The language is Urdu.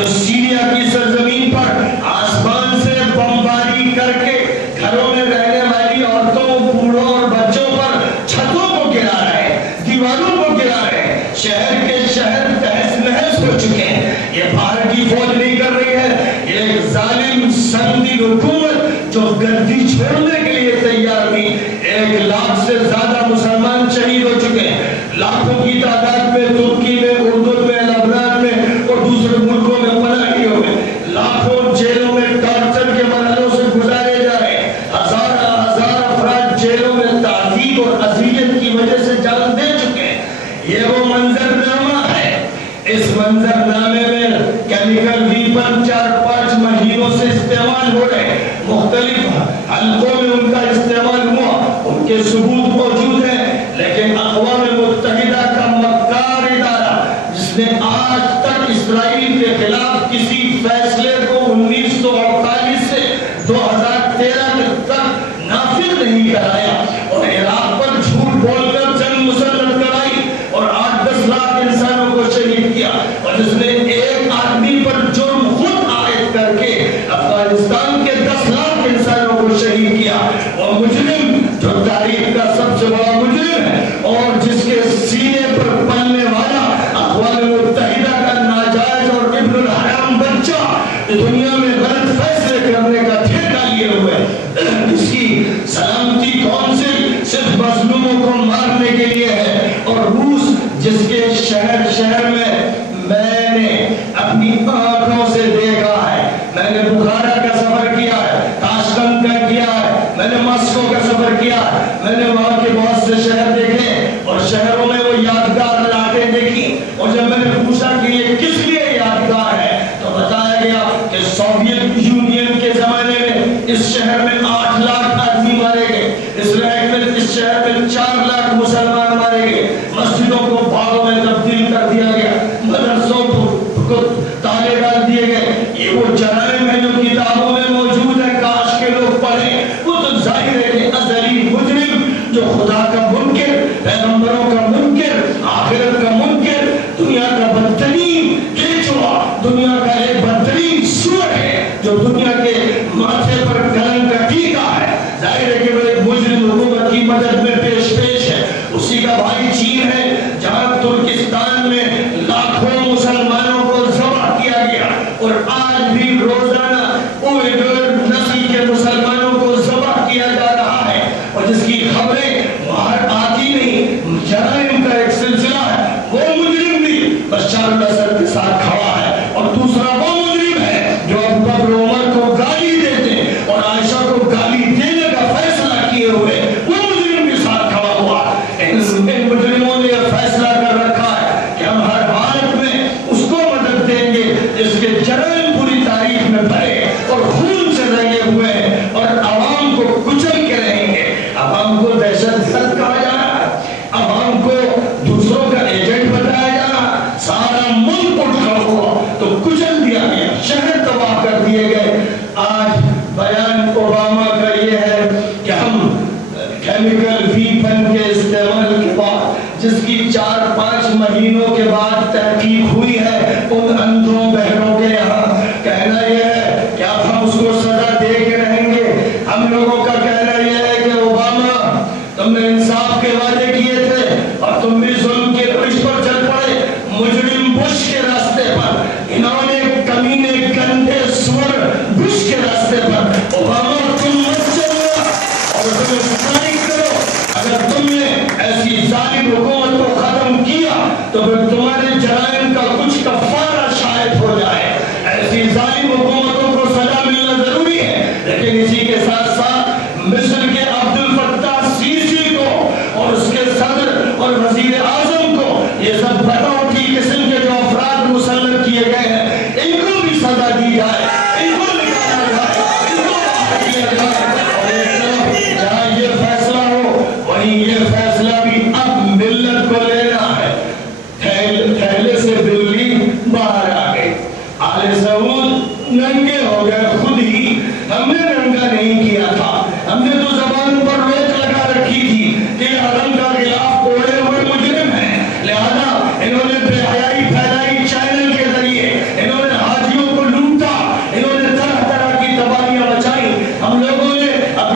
جو سیریا کی سرزمین پر آسمان سے بمباری کر کے گھروں میں رہنے والی عورتوں، بوڑھوں اور بچوں پر چھتوں کو گرا رہے، دیواروں کو گرا رہے، شہر کے شہر تہس نہس ہو چکے ہیں. یہ باہر کی فوج نہیں کر رہی ہے، یہ ایک ظالم سندی حکومت جو گدی چھوڑنے کے لیے تیار نہیں. 1 لاکھ سے زیادہ مسلمان شہید ہو چکے ہیں، لاکھوں کی تعداد میں ترکی میں، اردن میں، لبنان میں اور دوسرے ملکوں میں پناہ لیے ہوئے، لاکھوں جیلوں میں ٹارچر کے مرحلوں سے گزارے جا رہے ہیں، ہزار افراد جیلوں میں تعذیب اور اذیت کی وجہ سے جان دے چکے ہیں. یہ وہ منظرنامہ ہے. اس منظرنامے میں کیمیکل ویپن 4-5 مہینوں سے استعمال ہو رہے ہیں، مختلف حلقوں میں ان کا استعمال ہوا، ان کے ثبوت موجود ہیں. لیکن اقوام متحدہ کا مکار ادارہ جس نے آج تک اسرائیل کے خلاف کسی فیصلے کو 1948 سے 2013 تک نافذ نہیں کرایا اور عراق پر جھوٹ بول کر جنگ مسلط کرائی اور 8-10 لاکھ انسانوں کو شہید کیا، اور جس نے ایک آدمی پر جرم خود عائد کر کے افغانستان کے 10 لاکھ انسانوں کو شہید کیا، وہ مجرم جو تاریخ کا سب سے بڑا مجرم ہے اور جس کے سینے پر پلنے والا اقوام متحدہ کا ناجائز اور ابن الحرام بچہ دنیا میں غلط فیصلے کرنے کا ٹھیکہ لیے ہوئے، جس کی سلامتی کونسل صرف مظلوموں کو مارنے کے لیے ہے، اور روس جس کے شہر شہر میں نے اپنی آنکھوں سے دیکھا ہے. میں نے بخارا کا سفر کیا ہے، تاشکند کا کیا ہے، میں نے ماسکو کا سفر کیا ہے، میں نے وہاں کے بہت سے شہر دیکھے اور شہروں میں وہ یادگار لاتیں دیکھی، اور جب میں نے پوچھا کہ یہ کس لیے یادگار ہے تو بتایا گیا کہ سوویت یونین کے زمانے میں اس شہر میں 8 لاکھ آدمی مارے گئے، اس شہر میں 4 لاکھ مسلمان مارے گئے، مسجدوں کو باغوں میں تبدیل کر دیا گیا، مدرسوں کو تالے ڈال دیے گئے. یہ وہ جرائم ہیں جو کتابوں میں موجود ہیں، کاش کے لوگ پڑھیں. وہ تو ظاہر ہے کہ ازلی مجرم جو خدا کا منکر، پیغمبروں کا منکر، آخرت کا منکر، دنیا کا بدترین کیچوا، دنیا کا ایک بدترین سور ہے جو دنیا کے ماتھے پر کلنگ کا ٹیکا ہے. ظاہر ہے کہ وہ ایک مجرم حکومت کی مدد میں پیش ہے. اسی کا بھائی چین ہے جہاں ترکستان میں لاکھوں مسلمانوں کو ذبح کیا گیا اور آج بھی روزانہ اوئیگر نسل کے مسلمانوں کو ذبح کیا جا رہا ہے، اور جس کی خبریں باہر آتی نہیں. جرائم کا ایک سلسلہ ہے. وہ مجرم بھی بشار الاسد کے ساتھ کھڑا ہے، اور دوسرا وہ مجرم ہے جو ابو بکر عمر کو گالی دیتے اور عائشہ کو گالی دینے کا فیصلہ کیے ہوئے وہ مجرم بھی ساتھ کھڑا ہوا. ان مجرموں نے یہ فیصلہ کر رکھا ہے کہ ہم ہر حالت میں اس کو مدد دیں گے جس کے جرائم